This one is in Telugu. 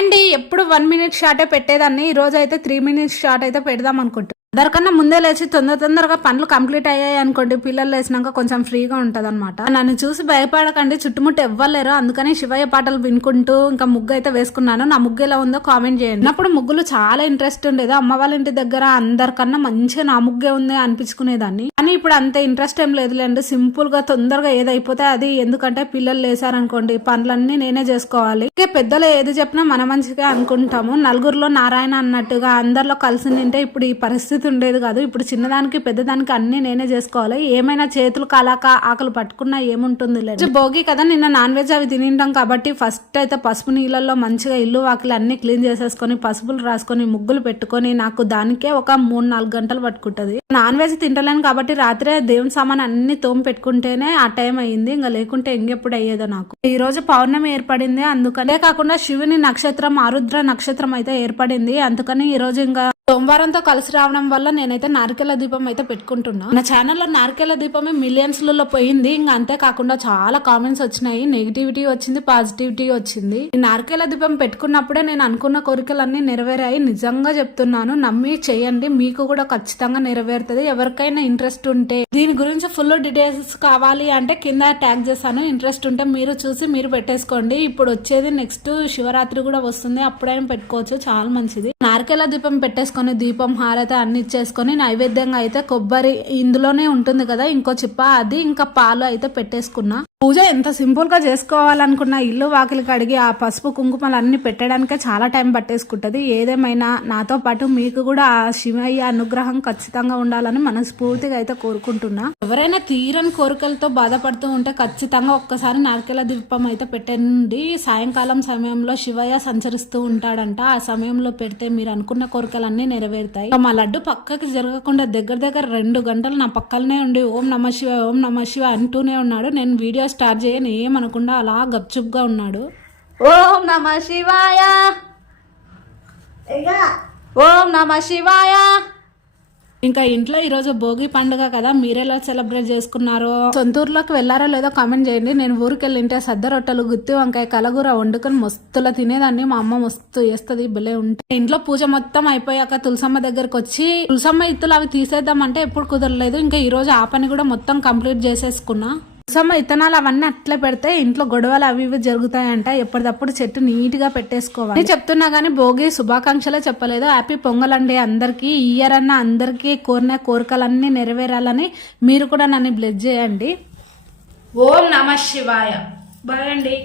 అండ్ ఎప్పుడు వన్ మినిట్ షార్టే పెట్టేదాన్ని. ఈ రోజు అయితే త్రీ మినిట్స్ షార్ట్ అయితే పెడదాం అనుకుంటున్నాను అందరికన్నా ముందే లేచి తొందర తొందరగా పనులు కంప్లీట్ అయ్యాయి అనుకోండి పిల్లలు లేచినాక కొంచెం ఫ్రీగా ఉంటది నన్ను చూసి భయపడకండి చుట్టుముట్టు ఎవ్వలేరు అందుకని శివయ్య పాటలు వినుకుంటూ ఇంకా ముగ్గు అయితే వేసుకున్నాను. నా ముగ్గు ఎలా ఉందో కామెంట్ చేయండి. అప్పుడు ముగ్గులు చాలా ఇంట్రెస్ట్ ఉండేది. అమ్మ వాళ్ళ ఇంటి దగ్గర అందరికన్నా మంచిగా నా ముగ్గే ఉంది అనిపించుకునేదాన్ని. కానీ ఇప్పుడు అంత ఇంట్రెస్ట్ ఏం లేదులేండి. సింపుల్గా తొందరగా ఏదైపోతే అది. ఎందుకంటే పిల్లలు లేసారనుకోండి పనులన్నీ నేనే చేసుకోవాలి. ఇంకే పెద్దలు ఏది చెప్పినా మన మంచిగా అనుకుంటాము. నలుగురిలో నారాయణ అన్నట్టుగా అందరిలో కలిసి నింటే ఇప్పుడు ఈ పరిస్థితి ఉండేది కాదు. ఇప్పుడు చిన్నదానికి పెద్దదానికి అన్ని నేనే చేసుకోవాలి. ఏమైనా చేతులు కాలాక ఆకలి పట్టుకున్నా ఏముంటుంది లేదు భోగి కదా నిన్న నాన్ వెజ్ అవి తినింటాం కాబట్టి ఫస్ట్ అయితే పసుపు నీళ్ళల్లో మంచిగా ఇల్లు వాకిలు అన్ని క్లీన్ చేసేసుకొని పసుపులు రాసుకొని ముగ్గులు పెట్టుకొని నాకు దానికే ఒక మూడు నాలుగు గంటలు పట్టుకుంటది. నాన్ వెజ్ తింటలేను కాబట్టి రాత్రే దేవుని సామాన్ అన్ని తోమి పెట్టుకుంటేనే ఆ టైం అయ్యింది. ఇంకా లేకుంటే ఇంకెప్పుడు అయ్యేదో నాకు. ఈ రోజు పౌర్ణమి ఏర్పడింది. అందుకనే కాకుండా శివుని నక్షత్రం ఆరుద్ర నక్షత్రం అయితే ఏర్పడింది. అందుకని ఈ రోజు ఇంకా సోమవారంతో కలిసి రావడం వల్ల నేనైతే నారికెల దీపం అయితే పెట్టుకుంటున్నా. నా ఛానల్లో నారికెల దీపమే మిలియన్స్లలో పోయింది. ఇంకా అంతేకాకుండా చాలా కామెంట్స్ వచ్చినాయి. నెగిటివిటీ వచ్చింది పాజిటివిటీ వచ్చింది. ఈ నారికెల దీపం పెట్టుకున్నప్పుడే నేను అనుకున్న కోరికలన్నీ నెరవేరాయి. నిజంగా చెప్తున్నాను నమ్మి చేయండి. మీకు కూడా ఖచ్చితంగా నెరవేరుతుంది. ఎవరికైనా ఇంట్రెస్ట్ ఉంటే. దీని గురించి ఫుల్ డీటెయిల్స్ కావాలి అంటే కింద ట్యాగ్ చేశాను. ఇంట్రెస్ట్ ఉంటే మీరు చూసి మీరు పెట్టేసుకోండి. ఇప్పుడు వచ్చేది నెక్స్ట్ శివరాత్రి కూడా వస్తుంది. అప్పుడైనా పెట్టుకోవచ్చు? చాలా మంచిది. నారికెల దీపం పెట్టేసుకొని దీపం హారత అన్ని ఇచ్చేసుకొని నైవేద్యంగా అయితే కొబ్బరి ఇందులోనే ఉంటుంది కదా ఇంకో చిప్ప అది ఇంకా పాలు అయితే పెట్టేసుకున్నా. పూజ ఎంత సింపుల్గా చేసుకోవాలనుకున్న ఇల్లు వాకిలి కడిగి ఆ పసుపు కుంకుమలు అన్ని పెట్టడానికే చాలా టైం పట్టేసుకుంటది. ఏదేమైనా నాతో పాటు మీకు కూడా ఆ శివయ్య అనుగ్రహం ఖచ్చితంగా ఉండాలని మనస్ఫూర్తిగా అయితే కోరుకుంటున్నా. ఎవరైనా తీరని కోరికలతో బాధపడుతూ ఉంటే ఖచ్చితంగా ఒక్కసారి నారికెల దీపం అయితే పెట్టండి. సాయంకాలం సమయంలో శివయ్య సంచరిస్తూ ఉంటాడంట. ఆ సమయంలో పెడితే మీరు అనుకున్న కోరికలన్నీ నెరవేరుతాయి. మా లడ్డు పక్కకి జరగకుండా దగ్గర దగ్గర రెండు గంటలు నా పక్కలనే ఉండి ఓం నమ శివ ఓం నమ శివ అంటూనే ఉన్నాడు. నేను వీడియో స్టార్ట్ చేయని ఏమనకుండా అలా గప్చుప్గా ఉన్నాడు. ఓం నమ శివాయ. ఓం నమ శివాయ. ఇంకా ఇంట్లో ఈరోజు భోగి పండుగ కదా మీరెలా సెలబ్రేట్ చేసుకున్నారో? సొంతూరులోకి వెళ్ళారో లేదో కామెంట్ చేయండి. నేను ఊరికి వెళ్ళింటే సద్ద రొట్టెలు గుత్తి వంకాయ కలగూర వండుకొని మస్తులా తినేదాన్ని. మా అమ్మ మస్తు వేస్తుంది భలే ఉంటే. ఇంట్లో పూజ మొత్తం అయిపోయాక తులసమ్మ దగ్గరకు వచ్చి తులసమ్మ ఇత్తులు అవి తీసేద్దామంటే ఎప్పుడు కుదరలేదు. ఇంకా ఈ రోజు ఆ పని కూడా మొత్తం కంప్లీట్ చేసేసుకున్నా. తులసమ్మ ఇత్తనాలు అవన్నీ అట్లా పెడితే ఇంట్లో గొడవలు అవి ఇవి జరుగుతాయంట. ఎప్పటికప్పుడు చెట్టు నీట్గా పెట్టేసుకోవాలి. నేను చెప్తున్నా గానీ భోగి శుభాకాంక్షలే చెప్పలేదు. హ్యాపీ పొంగల్ అండి అందరికి ఇయర్ అన్న అందరికీ కోరిన కోరికలన్నీ నెరవేరాలని మీరు కూడా నన్ను బ్లెస్ చేయండి. ఓం నమ శివాయ. బాయ్ అండి.